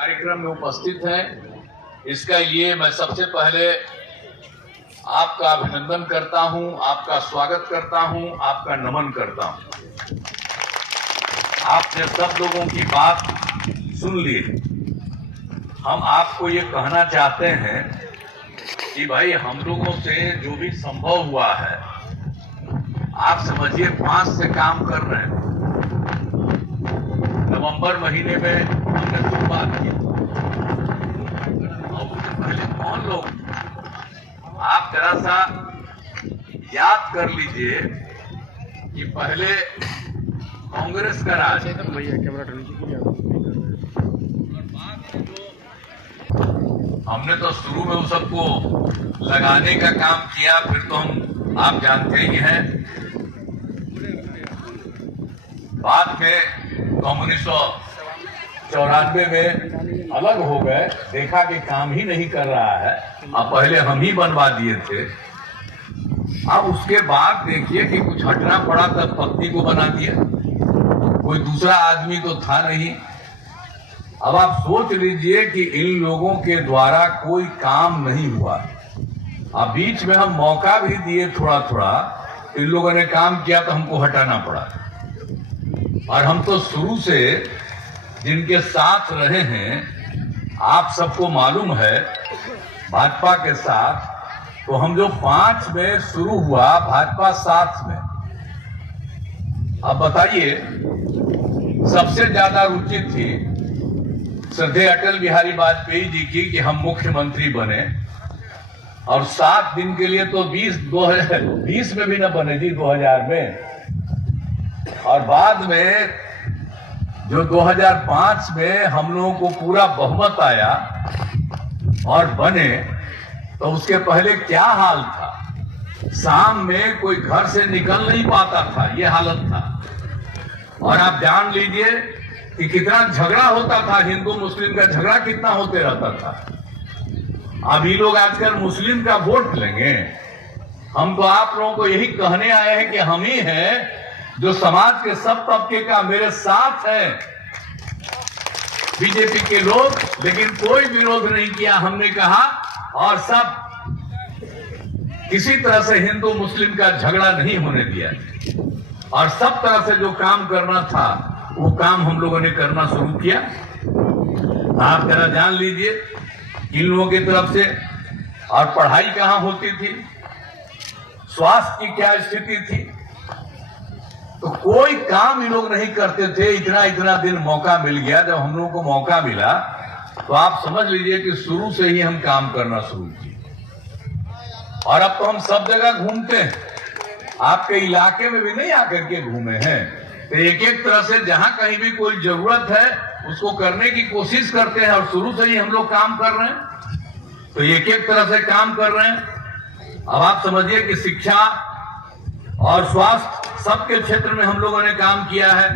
कार्यक्रम में उपस्थित हैं, इसके लिए मैं सबसे पहले आपका अभिनंदन करता हूं, आपका स्वागत करता हूं, आपका नमन करता हूं। आपने सब लोगों की बात सुन ली। हम आपको ये कहना चाहते हैं कि भाई हम लोगों से जो भी संभव हुआ है, आप समझिए 5 से काम कर रहे हैं। नवंबर महीने में हमने शुरुआत की और उससे पहले कौन लोग, आप जरा सा याद कर लीजिए कि पहले कांग्रेस का राज, हमने तो शुरू में उस सबको लगाने का काम किया, फिर तो हम आप जानते ही हैं, बाद में 1994 में अलग हो गए, देखा कि काम ही नहीं कर रहा है, अब पहले हम ही बनवा दिए थे। अब उसके बाद देखिए कि कुछ हटना पड़ा, तब पत्नी को बना दिया, कोई दूसरा आदमी तो था नहीं। अब आप सोच लीजिए कि इन लोगों के द्वारा कोई काम नहीं हुआ। अब बीच में हम मौका भी दिए थोड़ा थोड़ा, इन लोगों ने काम किया तो हमको हटाना पड़ा। और हम तो शुरू से जिनके साथ रहे हैं, आप सबको मालूम है, भाजपा के साथ, तो हम जो 5 में शुरू हुआ, भाजपा 7 में। अब बताइए, सबसे ज्यादा रुचि थी श्रद्धेय अटल बिहारी वाजपेयी जी की कि हम मुख्यमंत्री बने, और 7 दिन के लिए तो 2020 में भी न बने जी, 2000 में। और बाद में जो 2005 में हम लोगों को पूरा बहुमत आया और बने, तो उसके पहले क्या हाल था? शाम में कोई घर से निकल नहीं पाता था, ये हालत था। और आप जान लीजिए कि कितना झगड़ा होता था, हिंदू मुस्लिम का झगड़ा कितना होते रहता था। अभी लोग आजकल मुस्लिम का वोट लेंगे। हम तो आप लोगों को यही कहने आए हैं कि हम ही हैं जो समाज के सब तबके का मेरे साथ है, बीजेपी के लोग, लेकिन कोई विरोध नहीं किया, हमने कहा, और सब किसी तरह से हिंदू मुस्लिम का झगड़ा नहीं होने दिया, और सब तरह से जो काम करना था वो काम हम लोगों ने करना शुरू किया। आप जरा जान लीजिए इन लोगों की तरफ से, और पढ़ाई कहां होती थी, स्वास्थ्य की क्या स्थिति थी, तो कोई काम इन लोग नहीं करते थे। इतना दिन मौका मिल गया, जब हम लोगों को मौका मिला तो आप समझ लीजिए कि शुरू से ही हम काम करना शुरू किए। और अब तो हम सब जगह घूमते हैं, आपके इलाके में भी नहीं आकर के घूमे हैं, तो एक तरह से जहां कहीं भी कोई जरूरत है उसको करने की कोशिश करते हैं, और शुरू से ही हम लोग काम कर रहे हैं, तो एक तरह से काम कर रहे हैं। अब आप समझिए कि शिक्षा और स्वास्थ्य सबके क्षेत्र में हम लोगों ने काम किया है।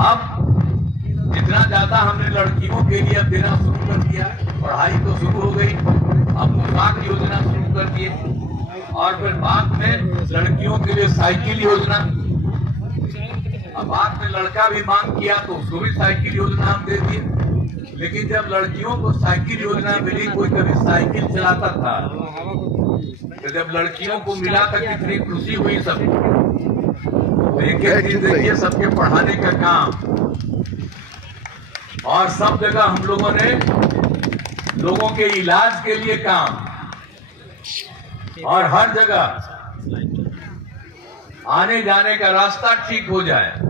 अब जितना ज्यादा हमने लड़कियों के लिए अब देना शुरू कर दिया, पढ़ाई तो शुरू हो गई, अब पोशाक योजना शुरू कर दिए, और फिर बाद में लड़कियों के लिए साइकिल योजना, अब बाद में लड़का भी मांग किया तो उसको भी साइकिल योजना हम दे दिए। लेकिन जब लड़कियों को साइकिल योजना मिली, कोई कभी साइकिल चलाता था, तो जब लड़कियों को मिला था कितनी खुशी हुई सबको। तो एक चीज देखिए, सबके पढ़ाने का काम, और सब जगह हम लोगों ने लोगों के इलाज के लिए काम, और हर जगह आने जाने का रास्ता ठीक हो जाए।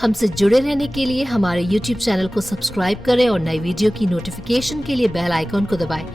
हमसे जुड़े रहने के लिए हमारे YouTube चैनल को सब्सक्राइब करें और नई वीडियो की नोटिफिकेशन के लिए बेल आइकॉन को दबाएं।